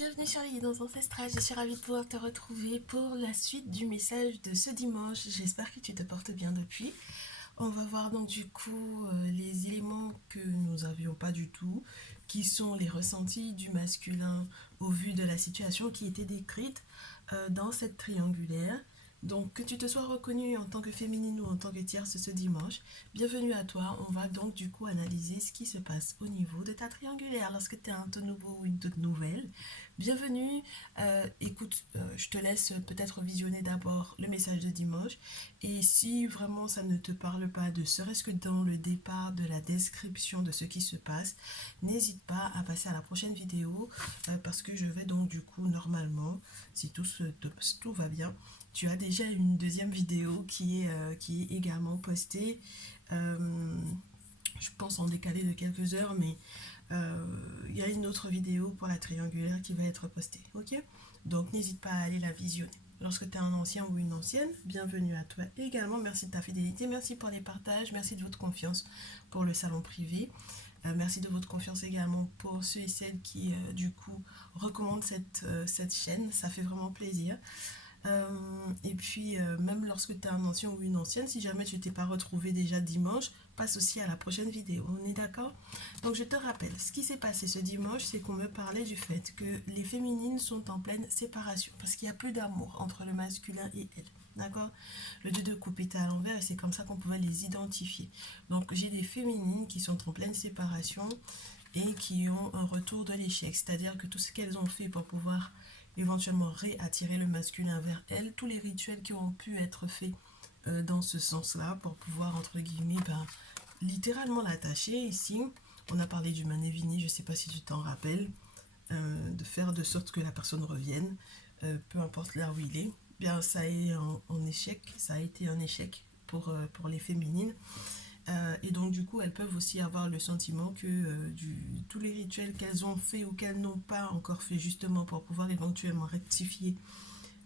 Bienvenue sur les guidances ancestrales, je suis ravie de pouvoir te retrouver pour la suite du message de ce dimanche. J'espère que tu te portes bien depuis. On va voir donc du coup les éléments que nous n'avions pas du tout, qui sont les ressentis du masculin au vu de la situation qui était décrite dans cette triangulaire. Donc que tu te sois reconnue en tant que féminine ou en tant que tierce ce dimanche, bienvenue à toi. On va donc du coup analyser ce qui se passe au niveau de ta triangulaire lorsque tu es un tout nouveau ou une toute nouvelle. Bienvenue. Écoute, je te laisse peut-être visionner d'abord le message de dimanche. Et si vraiment ça ne te parle pas, de serait-ce que dans le départ de la description de ce qui se passe, n'hésite pas à passer à la prochaine vidéo parce que je vais donc du coup normalement, si tout va bien, tu as déjà une deuxième vidéo qui est également postée. Je pense en décalé de quelques heures, mais il y a une autre vidéo pour la triangulaire qui va être postée. Ok, donc n'hésite pas à aller la visionner. Lorsque tu es un ancien ou une ancienne, bienvenue à toi également. Merci de ta fidélité, merci pour les partages, merci de votre confiance pour le salon privé. Merci de votre confiance également pour ceux et celles qui, du coup, recommandent cette chaîne. Ça fait vraiment plaisir. Et puis, même lorsque tu es un ancien ou une ancienne, si jamais tu t'es pas retrouvé déjà dimanche, passe aussi à la prochaine vidéo. On est d'accord? Donc, je te rappelle, ce qui s'est passé ce dimanche, c'est qu'on me parlait du fait que les féminines sont en pleine séparation parce qu'il n'y a plus d'amour entre le masculin et elle. D'accord? Le dieu de coupe était à l'envers et c'est comme ça qu'on pouvait les identifier. Donc, j'ai des féminines qui sont en pleine séparation et qui ont un retour de l'échec. C'est-à-dire que tout ce qu'elles ont fait pour pouvoir éventuellement réattirer le masculin vers elles, tous les rituels qui ont pu être faits dans ce sens-là pour pouvoir, entre guillemets, littéralement l'attacher. Ici, on a parlé du manévini, je ne sais pas si tu t'en rappelles, de faire de sorte que la personne revienne, peu importe là où il est. Bien, ça est en échec, ça a été un échec pour les féminines. Et donc du coup elles peuvent aussi avoir le sentiment que tous les rituels qu'elles ont fait ou qu'elles n'ont pas encore fait justement pour pouvoir éventuellement rectifier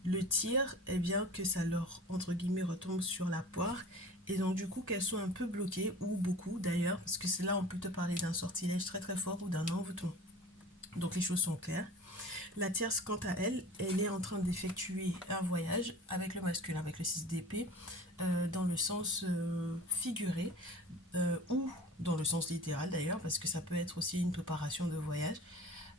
le tir, eh bien que ça leur entre guillemets retombe sur la poire et donc du coup qu'elles sont un peu bloquées ou beaucoup d'ailleurs parce que c'est là on peut te parler d'un sortilège très très fort ou d'un envoûtement. Donc les choses sont claires. La tierce, quant à elle, elle est en train d'effectuer un voyage avec le masculin, avec le 6 d'épée, dans le sens figuré, ou dans le sens littéral d'ailleurs, parce que ça peut être aussi une préparation de voyage,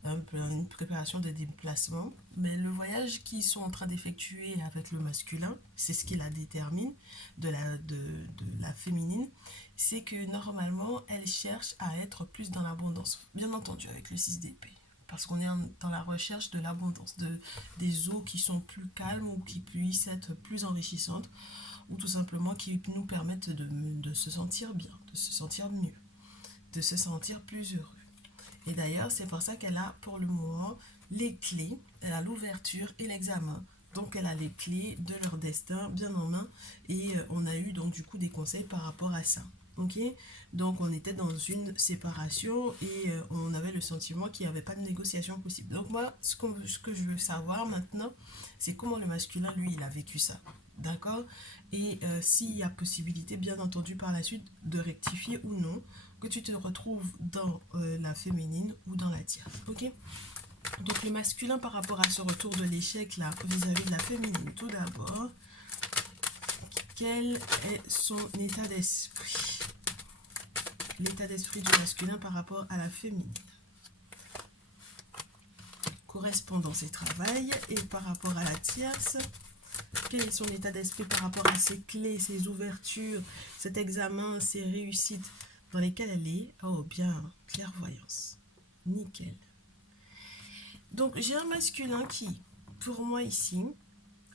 une préparation de déplacement. Mais le voyage qu'ils sont en train d'effectuer avec le masculin, c'est ce qui la détermine de la féminine, c'est que normalement, elle cherche à être plus dans l'abondance, bien entendu avec le 6 d'épée. Parce qu'on est dans la recherche de l'abondance, des eaux qui sont plus calmes ou qui puissent être plus enrichissantes, ou tout simplement qui nous permettent de se sentir bien, de se sentir mieux, de se sentir plus heureux. Et d'ailleurs, c'est pour ça qu'elle a pour le moment les clés, elle a l'ouverture et l'examen. Donc elle a les clés de leur destin bien en main et on a eu donc du coup des conseils par rapport à ça. Ok, donc on était dans une séparation et on avait le sentiment qu'il n'y avait pas de négociation possible. Donc moi, ce que je veux savoir maintenant, c'est comment le masculin, lui, il a vécu ça. D'accord? Et s'il y a possibilité, bien entendu, par la suite, de rectifier ou non, que tu te retrouves dans la féminine ou dans la tierce. Ok? Donc le masculin par rapport à ce retour de l'échec là vis-à-vis de la féminine, tout d'abord, quel est son état d'esprit? L'état d'esprit du masculin par rapport à la féminine. Correspondance et travail. Et par rapport à la tierce, quel est son état d'esprit par rapport à ses clés, ses ouvertures, cet examen, ses réussites dans lesquelles elle est? Oh bien, clairvoyance. Nickel. Donc j'ai un masculin qui, pour moi ici,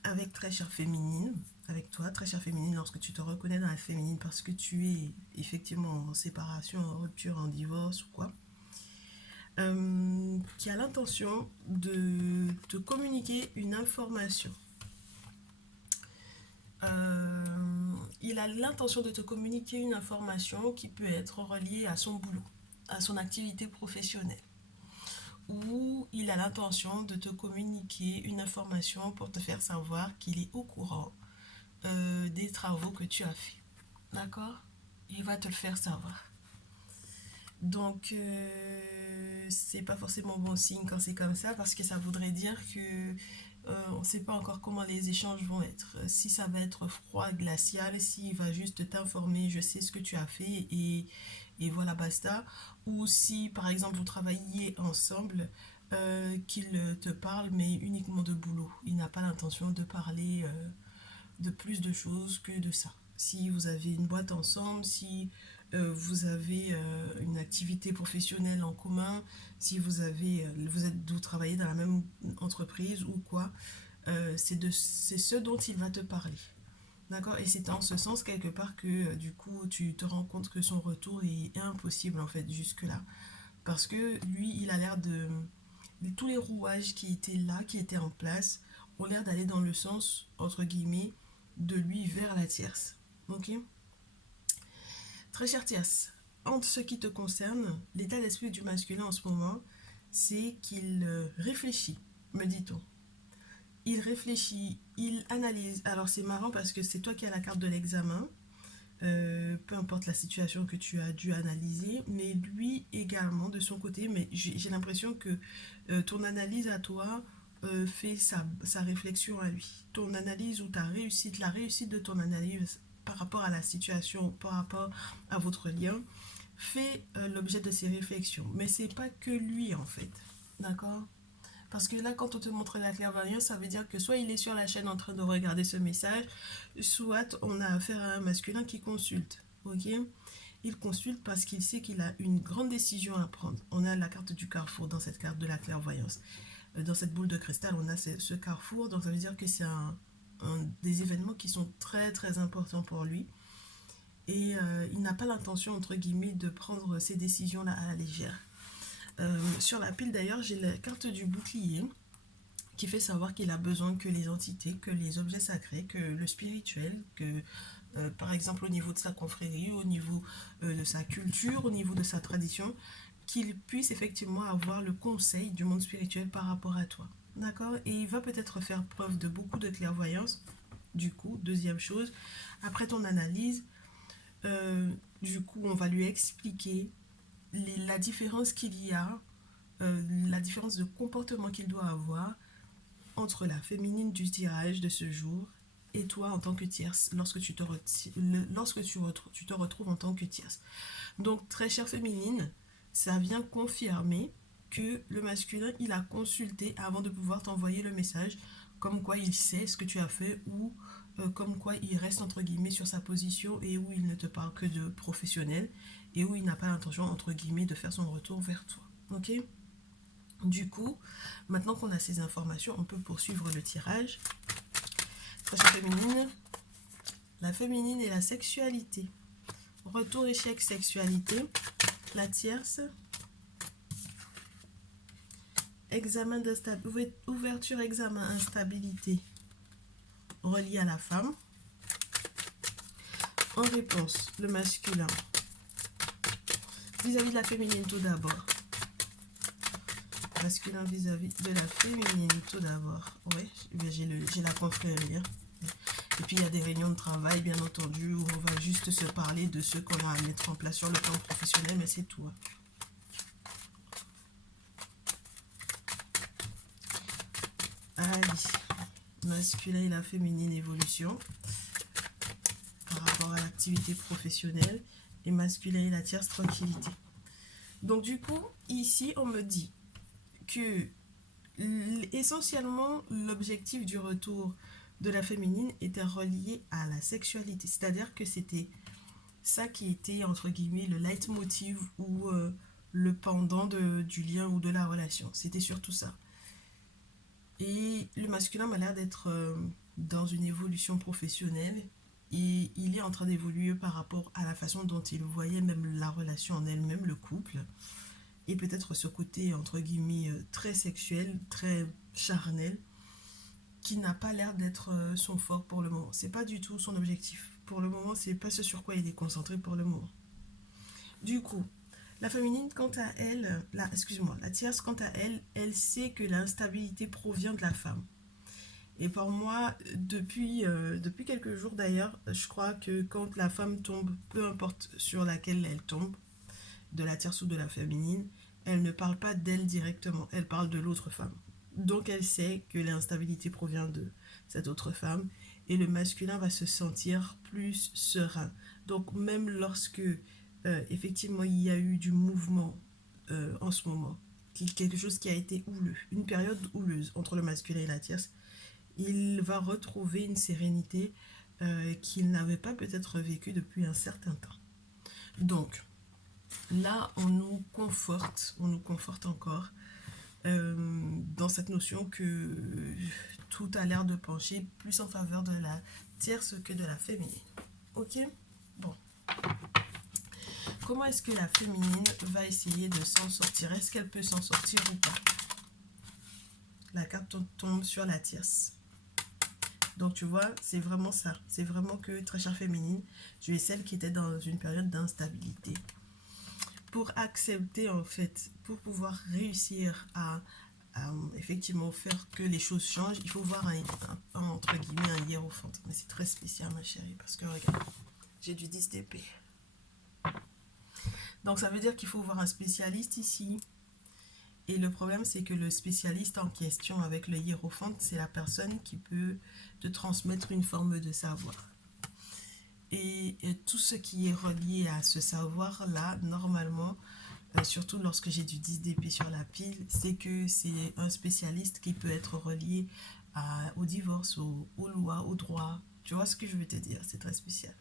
avec très chère féminine, avec toi, très chère féminine, lorsque tu te reconnais dans la féminine parce que tu es effectivement en séparation, en rupture, en divorce ou quoi, qui a l'intention de te communiquer une information. Il a l'intention de te communiquer une information qui peut être reliée à son boulot, à son activité professionnelle. Ou il a l'intention de te communiquer une information pour te faire savoir qu'il est au courant des travaux que tu as fait. D'accord? Il va te le faire savoir. Donc, c'est pas forcément bon signe quand c'est comme ça, parce que ça voudrait dire que on ne sait pas encore comment les échanges vont être. Si ça va être froid, glacial, s'il va juste t'informer, je sais ce que tu as fait et voilà, basta. Ou si, par exemple, vous travaillez ensemble, qu'il te parle, mais uniquement de boulot. Il n'a pas l'intention de parler de plus de choses que de ça. Si vous avez une boîte ensemble, si vous avez une activité professionnelle en commun, si vous travaillez dans la même entreprise ou quoi, c'est ce dont il va te parler. D'accord. Et c'est en ce sens quelque part que du coup tu te rends compte que son retour est impossible en fait jusque-là. Parce que lui, il a l'air tous les rouages qui étaient là, qui étaient en place, ont l'air d'aller dans le sens, entre guillemets, de lui vers la tierce. Ok. Très cher tierce, en ce qui te concerne, l'état d'esprit du masculin en ce moment, c'est qu'il réfléchit, me dit-on. Il réfléchit, il analyse. Alors c'est marrant parce que c'est toi qui as la carte de l'examen, peu importe la situation que tu as dû analyser, mais lui également de son côté, mais j'ai l'impression que ton analyse à toi fait sa réflexion à lui. Ton analyse ou ta réussite, la réussite de ton analyse par rapport à la situation, par rapport à votre lien, fait l'objet de ses réflexions. Mais c'est pas que lui en fait, d'accord? Parce que là, quand on te montre la clairvoyance, ça veut dire que soit il est sur la chaîne en train de regarder ce message, soit on a affaire à un masculin qui consulte. Ok. Il consulte parce qu'il sait qu'il a une grande décision à prendre. On a la carte du carrefour dans cette carte de la clairvoyance. Dans cette boule de cristal, on a ce carrefour. Donc ça veut dire que c'est des événements qui sont très très importants pour lui. Et il n'a pas l'intention, entre guillemets, de prendre ces décisions-là à la légère. Sur la pile d'ailleurs, j'ai la carte du bouclier qui fait savoir qu'il a besoin que les entités, que les objets sacrés, que le spirituel, que par exemple au niveau de sa confrérie, au niveau de sa culture, au niveau de sa tradition, qu'il puisse effectivement avoir le conseil du monde spirituel par rapport à toi. D'accord. Et il va peut-être faire preuve de beaucoup de clairvoyance. Du coup, deuxième chose, après ton analyse, du coup, on va lui expliquer la différence qu'il y a, la différence de comportement qu'il doit avoir entre la féminine du tirage de ce jour et toi en tant que tierce, lorsque tu te retrouves en tant que tierce. Donc, très chère féminine, ça vient confirmer que le masculin, il a consulté avant de pouvoir t'envoyer le message, comme quoi il sait ce que tu as fait ou comme quoi il reste entre guillemets sur sa position et où il ne te parle que de professionnel et où il n'a pas l'intention entre guillemets de faire son retour vers toi. Ok. Du coup, maintenant qu'on a ces informations, on peut poursuivre le tirage. Prochaine féminine, la féminine et la sexualité. Retour, échec, sexualité. La tierce. Examen ouverture, examen, instabilité relié à la femme. En réponse, le masculin. Vis-à-vis de la féminine tout d'abord. Masculin vis-à-vis de la féminine tout d'abord. Oui, j'ai la confrérie. Hein. Et puis il y a des réunions de travail, bien entendu, où on va juste se parler de ce qu'on a à mettre en place sur le plan professionnel, mais c'est tout. Allez, masculin et la féminine évolution par rapport à l'activité professionnelle et masculin et la tierce tranquillité. Donc du coup, ici, on me dit que essentiellement l'objectif du retour de la féminine était relié à la sexualité, c'est-à-dire que c'était ça qui était entre guillemets le leitmotiv ou le pendant du lien ou de la relation, c'était surtout ça. Et le masculin m'a l'air d'être dans une évolution professionnelle et il est en train d'évoluer par rapport à la façon dont il voyait même la relation en elle-même, le couple, et peut-être ce côté entre guillemets très sexuel, très charnel, qui n'a pas l'air d'être son fort pour le moment. C'est pas du tout son objectif. Pour le moment, c'est pas ce sur quoi il est concentré pour le moment. Du coup, la féminine, quant à elle, la tierce, quant à elle, elle sait que l'instabilité provient de la femme. Et pour moi, depuis quelques jours d'ailleurs, je crois que quand la femme tombe, peu importe sur laquelle elle tombe, de la tierce ou de la féminine, elle ne parle pas d'elle directement, elle parle de l'autre femme. Donc elle sait que l'instabilité provient de cette autre femme et le masculin va se sentir plus serein. Donc même lorsque effectivement il y a eu du mouvement en ce moment, quelque chose qui a été houleux, une période houleuse entre le masculin et la tierce, il va retrouver une sérénité qu'il n'avait pas peut-être vécue depuis un certain temps. Donc là, on nous conforte encore dans cette notion que tout a l'air de pencher plus en faveur de la tierce que de la féminine. Ok? Bon. Comment est-ce que la féminine va essayer de s'en sortir? Est-ce qu'elle peut s'en sortir ou pas? La carte tombe sur la tierce. Donc tu vois, c'est vraiment ça. C'est vraiment que, très chère féminine, tu es celle qui était dans une période d'instabilité. Pour accepter, en fait, pour pouvoir réussir à effectivement faire que les choses changent, il faut voir entre guillemets un hiérophante. Mais c'est très spécial, ma chérie, parce que regarde, j'ai du 10 d'épée. Donc ça veut dire qu'il faut voir un spécialiste ici. Et le problème, c'est que le spécialiste en question avec le hiérophante, c'est la personne qui peut te transmettre une forme de savoir. Et tout ce qui est relié à ce savoir-là, normalement, surtout lorsque j'ai du 10 d'épée sur la pile, c'est que c'est un spécialiste qui peut être relié au divorce, aux lois, au droit. Tu vois ce que je veux te dire? C'est très spécial.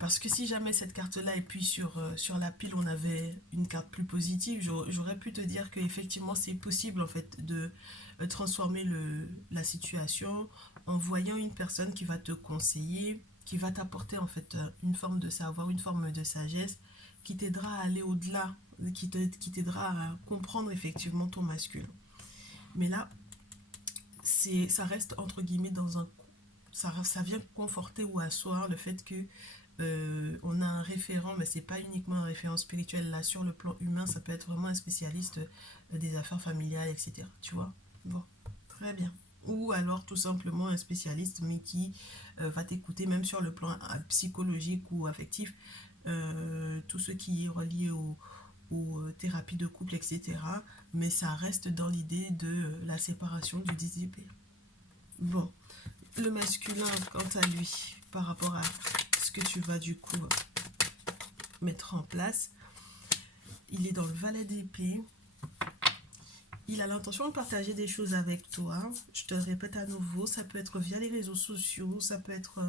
Parce que si jamais cette carte-là et puis sur la pile on avait une carte plus positive, j'aurais pu te dire qu'effectivement c'est possible en fait de transformer la situation en voyant une personne qui va te conseiller, qui va t'apporter en fait une forme de savoir, une forme de sagesse qui t'aidera à aller au-delà, qui t'aidera à comprendre effectivement ton masculin. Mais là, ça reste entre guillemets dans un... Ça vient conforter ou asseoir le fait que on a un référent, mais c'est pas uniquement un référent spirituel. Là, sur le plan humain, ça peut être vraiment un spécialiste des affaires familiales, etc. Tu vois? Bon, très bien. Ou alors tout simplement un spécialiste, mais qui va t'écouter même sur le plan psychologique ou affectif, tout ce qui est relié aux thérapies de couple, etc. Mais ça reste dans l'idée de la séparation du DZP. Bon, le masculin, quant à lui, par rapport à ce que tu vas du coup mettre en place, il est dans le valet d'épée. Il a l'intention de partager des choses avec toi. Je te le répète à nouveau, ça peut être via les réseaux sociaux, ça peut être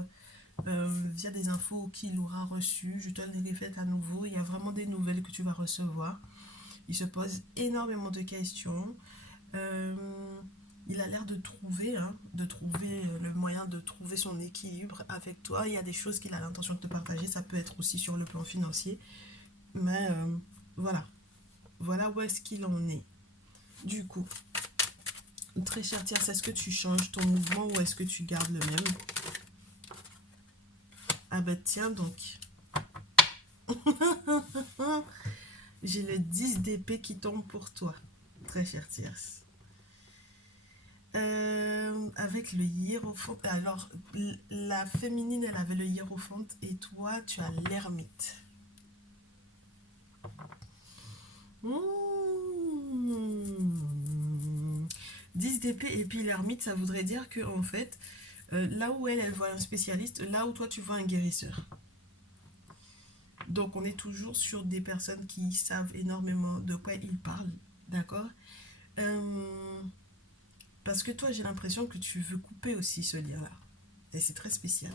via des infos qu'il aura reçues. Je te le répète à nouveau, il y a vraiment des nouvelles que tu vas recevoir. Il se pose énormément de questions. Il a l'air de trouver le moyen de trouver son équilibre avec toi. Il y a des choses qu'il a l'intention de te partager. Ça peut être aussi sur le plan financier. Mais voilà. Voilà où est-ce qu'il en est. Du coup, très cher Tierce, est-ce que tu changes ton mouvement ou est-ce que tu gardes le même? Ah bah tiens donc. J'ai le 10 d'épée qui tombe pour toi. Très cher Tierce. Avec le hiérophante. Alors, la féminine, elle avait le hiérophante et toi, tu as l'ermite. Mmh. 10 d'épée et puis l'ermite, ça voudrait dire que en fait, là où elle voit un spécialiste, là où toi tu vois un guérisseur. Donc on est toujours sur des personnes qui savent énormément de quoi ils parlent, d'accord? Parce que toi j'ai l'impression que tu veux couper aussi ce lien-là. Et c'est très spécial.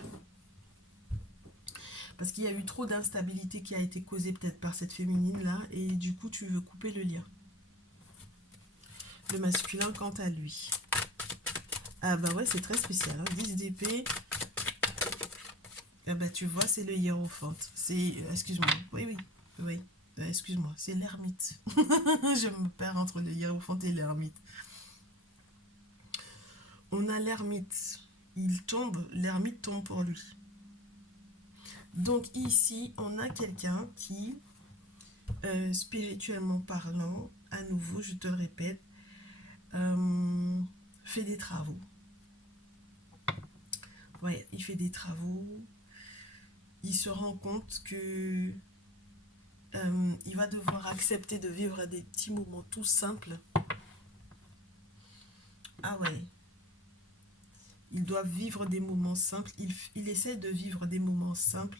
Parce qu'il y a eu trop d'instabilité qui a été causée peut-être par cette féminine-là, et du coup tu veux couper le lien. Le masculin quant à lui. Ah bah ouais, c'est très spécial, hein. 10 d'épée. Ah bah tu vois, c'est le hiérophante. C'est... excuse-moi. Oui. Excuse-moi, c'est l'ermite. Je me perds entre le hiérophante et l'ermite. On a l'ermite. Il tombe, l'ermite tombe pour lui. Donc ici, on a quelqu'un qui, spirituellement parlant, à nouveau, je te le répète, fait des travaux. Ouais, il fait des travaux. Il se rend compte que il va devoir accepter de vivre des petits moments tout simples. Ah ouais. Il doit vivre des moments simples. Il essaie de vivre des moments simples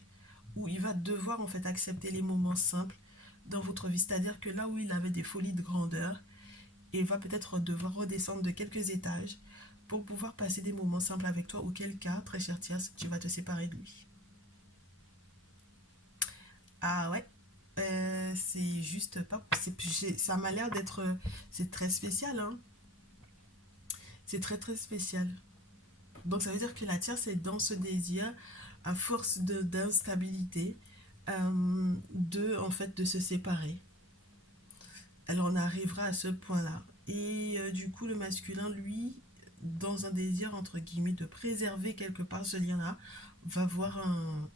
où il va devoir en fait accepter les moments simples dans votre vie. C'est-à-dire que là où il avait des folies de grandeur, il va peut-être devoir redescendre de quelques étages pour pouvoir passer des moments simples avec toi, auquel cas, très cher Thias, tu vas te séparer de lui. Ah ouais, c'est juste pas... Ça m'a l'air d'être... C'est très spécial, hein. C'est très très spécial. Donc ça veut dire que la tierce est dans ce désir, à force d'instabilité, en fait, de se séparer. Elle en arrivera à ce point-là. Et du coup, le masculin, lui, dans un désir, entre guillemets, de préserver quelque part ce lien-là, va voir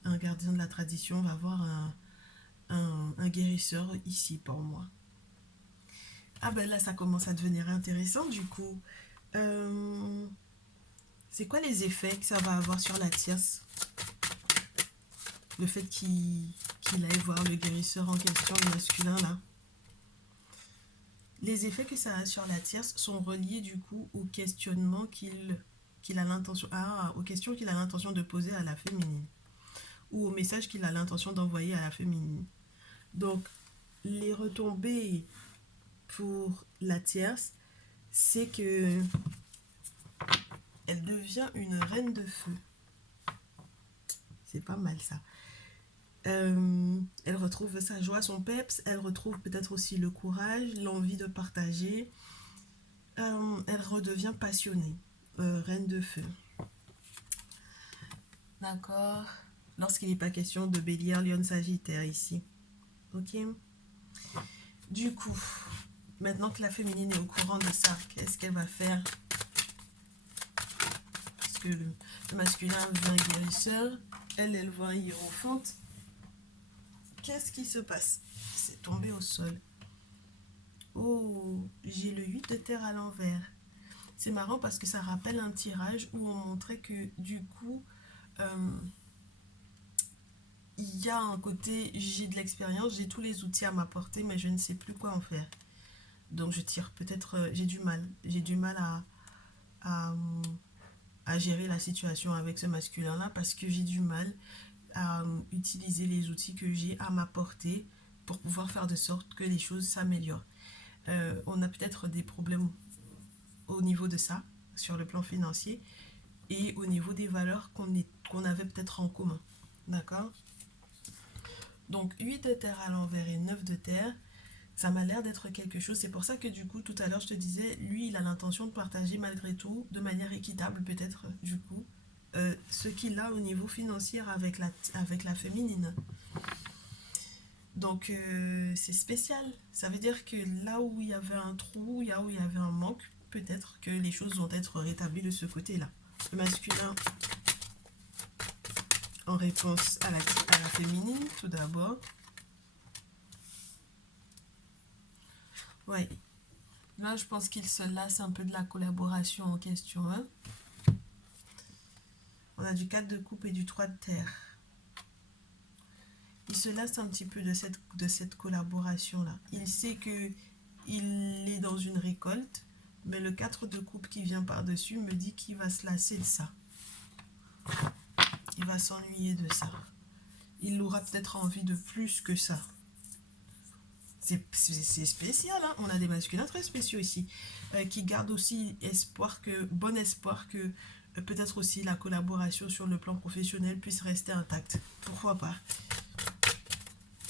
un gardien de la tradition, va voir un guérisseur ici pour moi. Ah ben là, ça commence à devenir intéressant du coup. Euh, c'est quoi les effets que ça va avoir sur la tierce? Le fait qu'il aille voir le guérisseur en question, le masculin là. Les effets que ça a sur la tierce sont reliés du coup au questionnement qu'il a l'intention, aux questions qu'il a l'intention de poser à la féminine ou au message qu'il a l'intention d'envoyer à la féminine. Donc, les retombées pour la tierce, c'est que elle devient une reine de feu. C'est pas mal ça. Elle retrouve sa joie, son peps, elle retrouve peut-être aussi le courage, l'envie de partager. Elle redevient passionnée, reine de feu. D'accord. Lorsqu'il n'est pas question de Bélier, Lion, Sagittaire ici. Ok. Du coup, maintenant que la féminine est au courant de ça, qu'est-ce qu'elle va faire? Parce que le masculin veut un guérisseur, elle veut un hiérophante. Qu'est-ce qui se passe? C'est tombé au sol. Oh, j'ai le 8 de terre à l'envers. C'est marrant parce que ça rappelle un tirage où on montrait que du coup, il y a un côté, j'ai de l'expérience, j'ai tous les outils à ma portée, mais je ne sais plus quoi en faire. Donc je tire, peut-être, j'ai du mal. J'ai du mal à, à gérer la situation avec ce masculin-là parce que j'ai du mal à utiliser les outils que j'ai à ma portée pour pouvoir faire de sorte que les choses s'améliorent. On a peut-être des problèmes au niveau de ça, sur le plan financier, et au niveau des valeurs qu'on avait peut-être en commun. D'accord? Donc 8 de terre à l'envers et 9 de terre, ça m'a l'air d'être quelque chose. C'est pour ça que du coup, tout à l'heure, je te disais, lui, il a l'intention de partager malgré tout, de manière équitable peut-être, du coup, ce qu'il a au niveau financier avec la féminine. Donc, c'est spécial. Ça veut dire que là où il y avait un trou, là où il y avait un manque, peut-être que les choses vont être rétablies de ce côté-là. Le masculin en réponse à la féminine, tout d'abord. Ouais. Là, je pense qu'il se lasse un peu de la collaboration en question. Hein. On a du 4 de coupe et du 3 de terre. Il se lasse un petit peu de cette collaboration-là. Il sait que il est dans une récolte, mais le 4 de coupe qui vient par-dessus me dit qu'il va se lasser de ça. Il va s'ennuyer de ça. Il aura peut-être envie de plus que ça. C'est spécial, hein. On a des masculins très spéciaux ici, qui gardent aussi bon espoir que peut-être aussi la collaboration sur le plan professionnel puisse rester intacte. Pourquoi pas?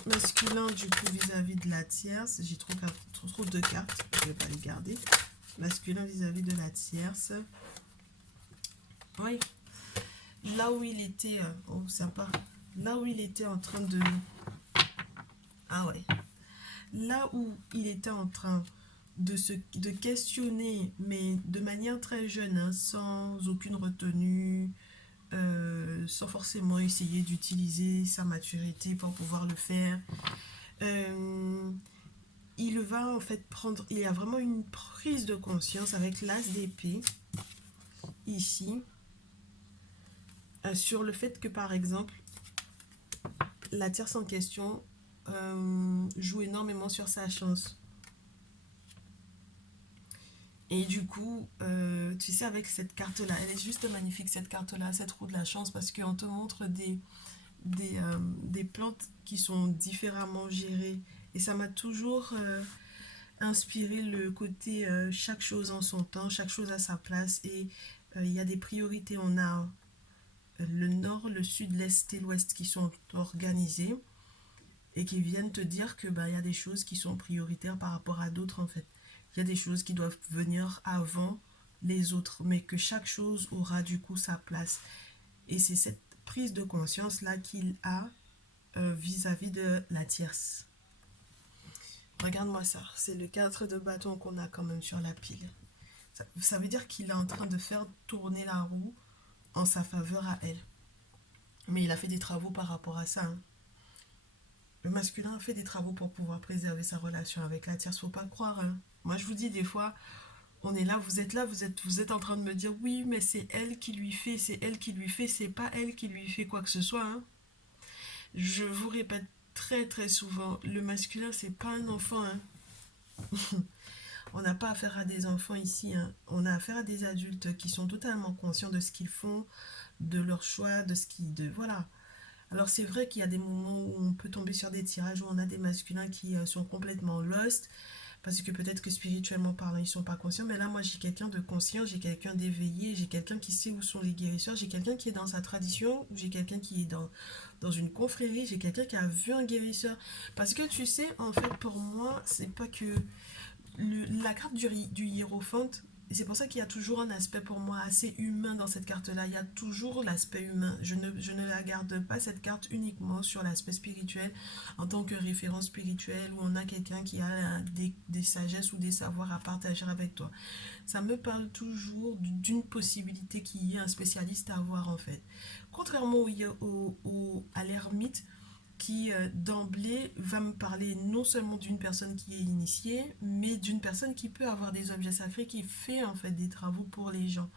Masculin du coup vis-à-vis de la tierce, j'ai trop de cartes, je ne vais pas les garder. Masculin vis-à-vis de la tierce. Oui. Là où il était, oh sympa, là où il était en train de... Ah ouais. Là où il était en train de questionner, mais de manière très jeune, hein, sans aucune retenue, sans forcément essayer d'utiliser sa maturité pour pouvoir le faire. Il va en fait prendre, il y a vraiment une prise de conscience avec l'as d'épée ici, sur le fait que par exemple la tierce en question joue énormément sur sa chance. Et du coup, tu sais, avec cette carte-là, elle est juste magnifique, cette carte-là, cette roue de la chance, parce qu'on te montre des plantes qui sont différemment gérées. Et ça m'a toujours inspiré le côté chaque chose en son temps, chaque chose à sa place. Et il y a des priorités. On a le nord, le sud, l'est et l'ouest qui sont organisés et qui viennent te dire que bah, il y a des choses qui sont prioritaires par rapport à d'autres en fait. Il y a des choses qui doivent venir avant les autres, mais que chaque chose aura du coup sa place. Et c'est cette prise de conscience là qu'il a vis-à-vis de la tierce. Regarde-moi ça, c'est le 4 de bâton qu'on a quand même sur la pile. Ça veut dire qu'il est en train de faire tourner la roue en sa faveur à elle. Mais il a fait des travaux par rapport à ça, hein. Le masculin a fait des travaux pour pouvoir préserver sa relation avec la tierce, faut pas croire, hein. Moi je vous dis des fois, on est là, vous êtes en train de me dire oui, mais c'est elle qui lui fait, c'est elle qui lui fait, c'est pas elle qui lui fait quoi que ce soit, hein. Je vous répète très très souvent, le masculin c'est pas un enfant, hein. On n'a pas affaire à des enfants ici, hein. On a affaire à des adultes qui sont totalement conscients de ce qu'ils font, de leur choix, de ce qui, de voilà. Alors c'est vrai qu'il y a des moments où on peut tomber sur des tirages où on a des masculins qui sont complètement lost, parce que peut-être que spirituellement parlant ils sont pas conscients, mais là moi j'ai quelqu'un de conscient, j'ai quelqu'un d'éveillé, j'ai quelqu'un qui sait où sont les guérisseurs, j'ai quelqu'un qui est dans sa tradition, j'ai quelqu'un qui est dans une confrérie, j'ai quelqu'un qui a vu un guérisseur. Parce que tu sais, en fait pour moi, c'est pas que la carte du hiérophante, et c'est pour ça qu'il y a toujours un aspect pour moi assez humain dans cette carte-là. Il y a toujours l'aspect humain. Je ne la garde pas cette carte uniquement sur l'aspect spirituel en tant que référence spirituelle où on a quelqu'un qui a des sagesses ou des savoirs à partager avec toi. Ça me parle toujours d'une possibilité qu'il y ait un spécialiste à avoir en fait. Contrairement à l'ermite, qui d'emblée va me parler non seulement d'une personne qui est initiée, mais d'une personne qui peut avoir des objets sacrés, qui fait en fait des travaux pour les gens,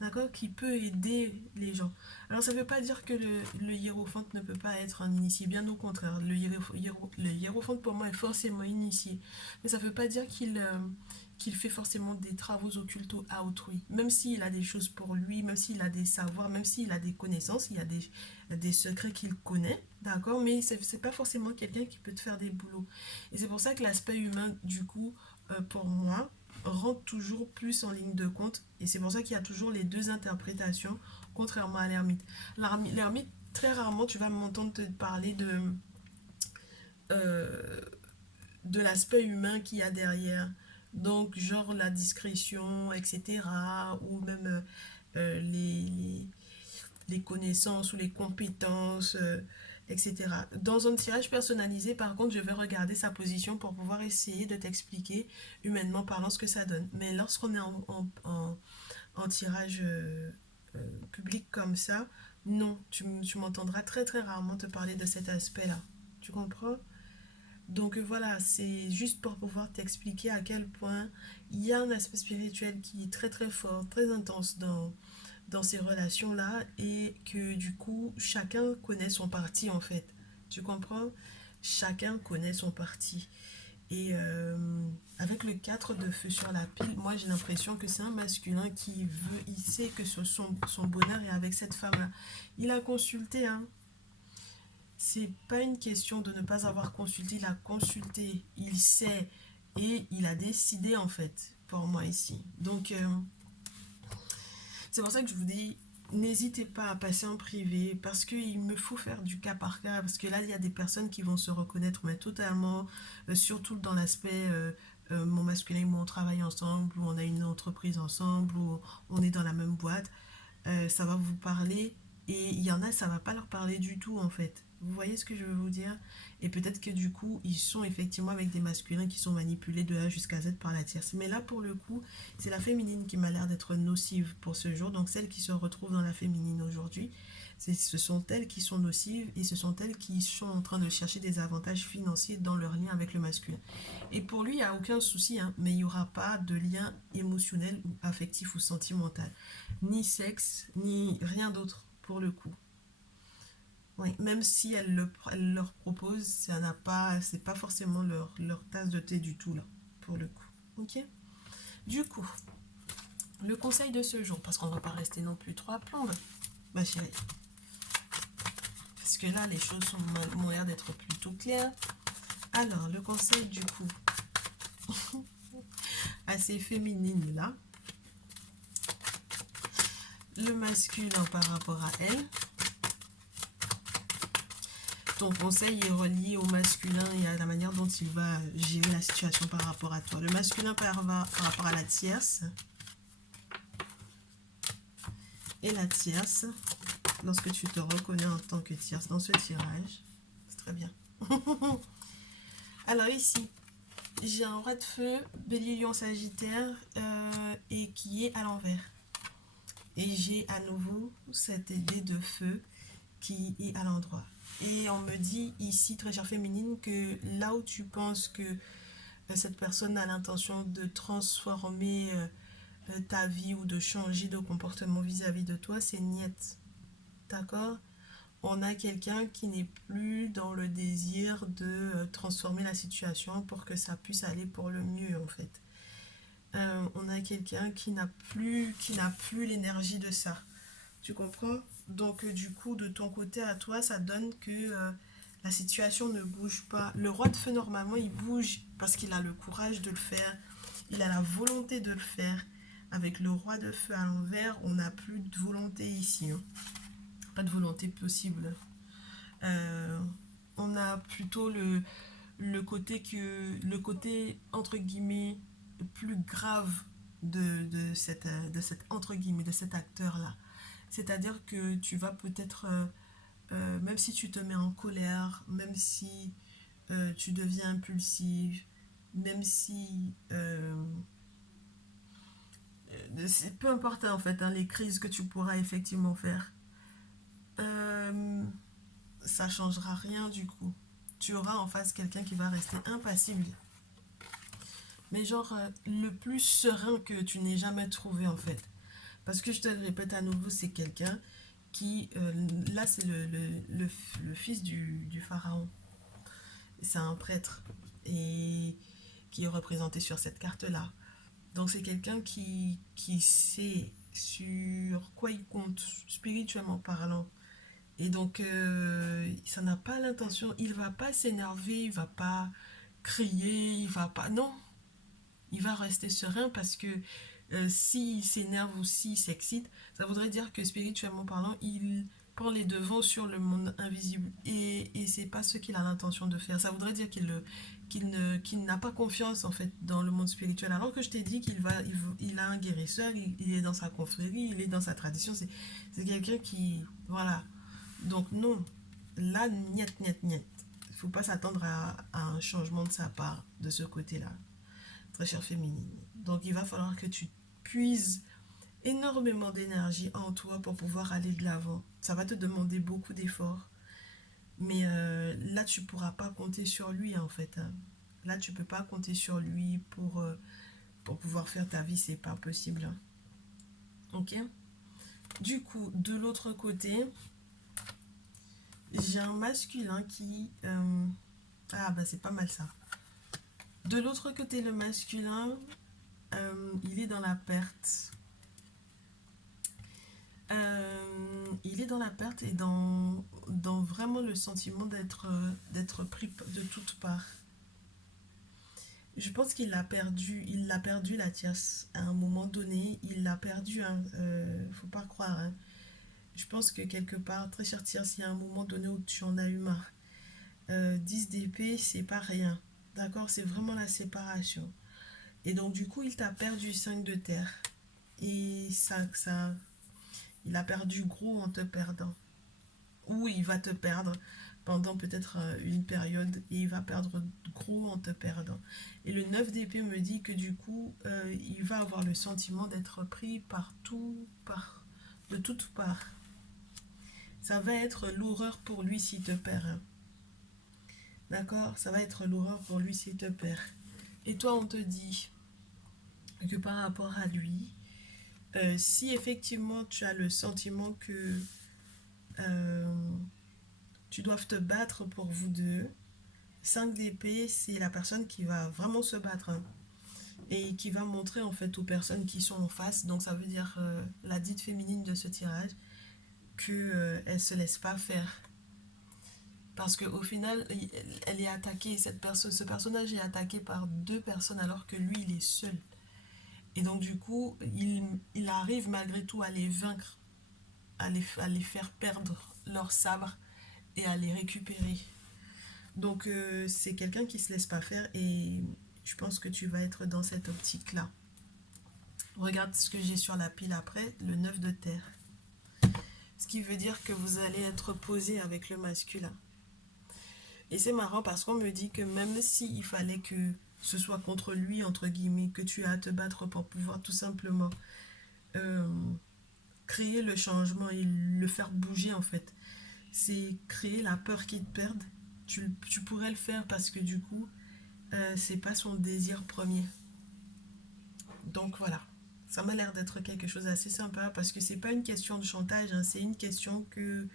d'accord, qui peut aider les gens. Alors ça ne veut pas dire que le hiérophante ne peut pas être un initié, bien au contraire, le hiérophante pour moi est forcément initié, mais ça ne veut pas dire qu'il fait forcément des travaux occultes à autrui, même s'il a des choses pour lui, même s'il a des savoirs, même s'il a des connaissances, il y a des secrets qu'il connaît, d'accord, mais c'est pas forcément quelqu'un qui peut te faire des boulots. Et c'est pour ça que l'aspect humain, du coup, pour moi, rentre toujours plus en ligne de compte, et c'est pour ça qu'il y a toujours les deux interprétations, contrairement à l'ermite. L'ermite, très rarement, tu vas m'entendre te parler euh, de l'aspect humain qu'il y a derrière. Donc, genre la discrétion, etc. Ou même les connaissances ou les compétences, etc. Dans un tirage personnalisé, par contre, je vais regarder sa position pour pouvoir essayer de t'expliquer, humainement parlant, ce que ça donne. Mais lorsqu'on est en tirage public comme ça, non, tu m'entendras très très rarement te parler de cet aspect-là. Tu comprends? Donc voilà, c'est juste pour pouvoir t'expliquer à quel point il y a un aspect spirituel qui est très très fort, très intense dans ces relations-là et que du coup, chacun connaît son parti en fait. Tu comprends? Chacun connaît son parti. Et avec le 4 de feu sur la pile, moi j'ai l'impression que c'est un masculin qui veut, il sait que son bonheur est avec cette femme-là. Il a consulté, hein. C'est pas une question de ne pas avoir consulté, il a consulté, il sait et il a décidé en fait pour moi ici. Donc c'est pour ça que je vous dis, n'hésitez pas à passer en privé parce qu'il me faut faire du cas par cas. Parce que là, il y a des personnes qui vont se reconnaître, mais totalement, surtout dans l'aspect mon masculin et moi on travaille ensemble, ou on a une entreprise ensemble, ou on est dans la même boîte. Ça va vous parler et il y en a, ça va pas leur parler du tout en fait. Vous voyez ce que je veux vous dire? Et peut-être que du coup, ils sont effectivement avec des masculins qui sont manipulés de A jusqu'à Z par la tierce. Mais là, pour le coup, c'est la féminine qui m'a l'air d'être nocive pour ce jour. Donc, celles qui se retrouvent dans la féminine aujourd'hui, ce sont elles qui sont nocives et ce sont elles qui sont en train de chercher des avantages financiers dans leur lien avec le masculin. Et pour lui, il n'y a aucun souci, hein, mais il n'y aura pas de lien émotionnel ou affectif ou sentimental. Ni sexe, ni rien d'autre pour le coup. Oui, même si elle leur propose, c'est pas forcément leur tasse de thé du tout, là, pour le coup. Ok? Du coup, le conseil de ce jour, parce qu'on ne va pas rester non plus trop à plombes, ma chérie. Parce que là, les choses m'ont l'air d'être plutôt claires. Alors, le conseil du coup, assez féminine là. Le masculin par rapport à elle. Ton conseil est relié au masculin et à la manière dont il va gérer la situation par rapport à toi. Le masculin par rapport à la tierce. Et la tierce, lorsque tu te reconnais en tant que tierce dans ce tirage. C'est très bien. Alors ici, j'ai un roi de feu, bélier lion sagittaire et qui est à l'envers. Et j'ai à nouveau cette idée de feu qui est à l'endroit. Et on me dit ici, très chère féminine, que là où tu penses que cette personne a l'intention de transformer ta vie ou de changer de comportement vis-à-vis de toi, c'est niette. D'accord? On a quelqu'un qui n'est plus dans le désir de transformer la situation pour que ça puisse aller pour le mieux, en fait. On a quelqu'un qui n'a plus l'énergie de ça. Tu comprends? Donc, du coup, de ton côté à toi, ça donne que la situation ne bouge pas. Le roi de feu, normalement, il bouge parce qu'il a le courage de le faire. Il a la volonté de le faire. Avec le roi de feu à l'envers, on n'a plus de volonté ici. Hein. Pas de volonté possible. Euh, on a plutôt le côté, entre guillemets, plus grave de cet, entre guillemets, de cet acteur-là. C'est-à-dire que tu vas peut-être, même si tu te mets en colère, même si tu deviens impulsive, même si... peu importe en fait hein, les crises que tu pourras effectivement faire, euh, ça changera rien du coup. Tu auras en face quelqu'un qui va rester impassible. Mais genre le plus serein que tu n'aies jamais trouvé en fait. Parce que je te le répète à nouveau, c'est quelqu'un qui, là c'est le fils du pharaon. C'est un prêtre et qui est représenté sur cette carte-là. Donc c'est quelqu'un qui sait sur quoi il compte, spirituellement parlant. Et donc ça n'a pas l'intention, il va pas s'énerver, il va pas crier, il va pas... Non, il va rester serein parce que s'il s'énerve ou s'il s'excite, ça voudrait dire que spirituellement parlant, il prend les devants sur le monde invisible et c'est pas ce qu'il a l'intention de faire. Ça voudrait dire qu'il n'a pas confiance en fait dans le monde spirituel. Alors que je t'ai dit il a un guérisseur, il est dans sa confrérie, il est dans sa tradition. C'est quelqu'un qui, voilà. Donc non, là, niet, niet, niet. Il ne faut pas s'attendre à un changement de sa part de ce côté-là très chère féminine. Donc il va falloir que tu puises énormément d'énergie en toi pour pouvoir aller de l'avant. Ça va te demander beaucoup d'efforts, mais là tu ne pourras pas compter sur lui en fait. Hein. Là tu ne peux pas compter sur lui pour pouvoir faire ta vie, c'est pas possible. Hein. Ok. Du coup, de l'autre côté, j'ai un masculin qui... ah bah c'est pas mal ça. De l'autre côté, le masculin, il est dans la perte. Il est dans la perte et dans vraiment le sentiment d'être pris de toutes parts. Je pense qu'il l'a perdu la tierce à un moment donné, il l'a perdu, hein, faut pas croire. Hein. Je pense que quelque part, très cher tierce, il y a un moment donné où tu en as eu marre. 10 d'épée, c'est pas rien, d'accord, c'est vraiment la séparation. Et donc du coup, il t'a perdu 5 de terre. Et il a perdu gros en te perdant. Ou il va te perdre pendant peut-être une période et il va perdre gros en te perdant. Et le 9 d'épée me dit que du coup, il va avoir le sentiment d'être pris partout, de toutes parts. Ça va être l'horreur pour lui s'il te perd. Hein. D'accord? Ça va être l'horreur pour lui s'il te perd. Et toi, on te dit que par rapport à lui, si effectivement tu as le sentiment que tu dois te battre pour vous deux. 5 d'épée, c'est la personne qui va vraiment se battre, hein, et qui va montrer en fait aux personnes qui sont en face. Donc ça veut dire la dite féminine de ce tirage, que elle se laisse pas faire. Parce qu'au final, elle est attaquée, ce personnage est attaqué par 2 personnes alors que lui, il est seul. Et donc du coup, il arrive malgré tout à les vaincre, à les faire perdre leur sabre et à les récupérer. Donc c'est quelqu'un qui se laisse pas faire et je pense que tu vas être dans cette optique-là. Regarde ce que j'ai sur la pile après, le 9 de terre. Ce qui veut dire que vous allez être posé avec le masculin. Et c'est marrant parce qu'on me dit que même s'il fallait que ce soit contre lui, entre guillemets, que tu as à te battre pour pouvoir tout simplement euh, créer le changement et le faire bouger en fait. C'est créer la peur qu'il te perde. Tu pourrais le faire parce que du coup, c'est pas son désir premier. Donc voilà. Ça m'a l'air d'être quelque chose d'assez sympa parce que c'est pas une question de chantage, hein, c'est une question que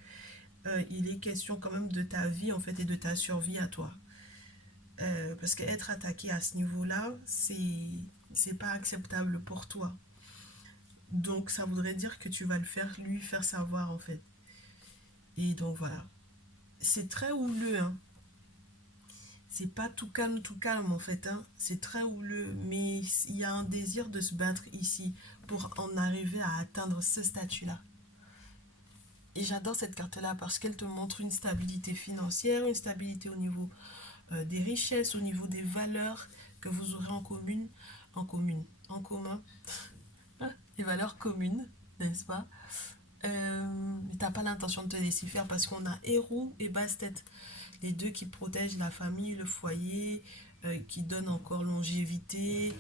il est question quand même de ta vie en fait et de ta survie à toi. Parce qu'être attaqué à ce niveau-là, c'est pas acceptable pour toi. Donc ça voudrait dire que tu vas le faire lui faire savoir en fait. Et donc voilà. C'est très houleux, hein. C'est pas tout calme en fait, hein. C'est très houleux, mais il y a un désir de se battre ici pour en arriver à atteindre ce statut-là. Et j'adore cette carte-là parce qu'elle te montre une stabilité financière, une stabilité au niveau des richesses, au niveau des valeurs que vous aurez en commun, des valeurs communes, n'est-ce pas? Mais t'as pas l'intention de te laisser faire parce qu'on a héros et basse-tête, les deux qui protègent la famille, le foyer, qui donnent encore longévité,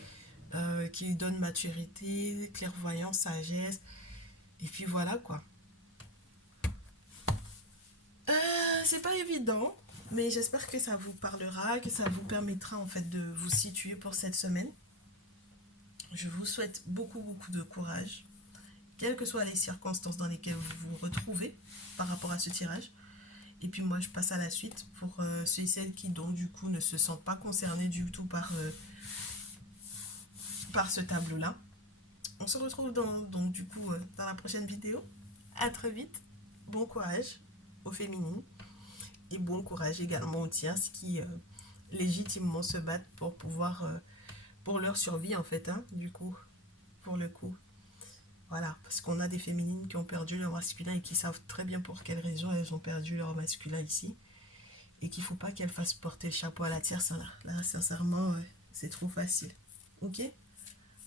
qui donnent maturité, clairvoyance, sagesse, et puis voilà quoi. C'est pas évident, mais j'espère que ça vous parlera, que ça vous permettra en fait de vous situer pour cette semaine. Je vous souhaite beaucoup de courage, quelles que soient les circonstances dans lesquelles vous vous retrouvez par rapport à ce tirage. Et puis moi je passe à la suite pour ceux et celles qui donc du coup ne se sentent pas concernés du tout par ce tableau là. On se retrouve donc du coup dans la prochaine vidéo. À très vite, bon courage aux féminines et bon courage également aux tierces qui légitimement se battent pour pouvoir pour leur survie en fait, hein, du coup, pour le coup. Voilà, parce qu'on a des féminines qui ont perdu leur masculin et qui savent très bien pour quelles raisons elles ont perdu leur masculin ici. Et qu'il ne faut pas qu'elles fassent porter le chapeau à la tierce. Là sincèrement, c'est trop facile. Ok?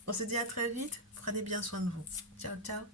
On se dit à très vite. Prenez bien soin de vous. Ciao, ciao.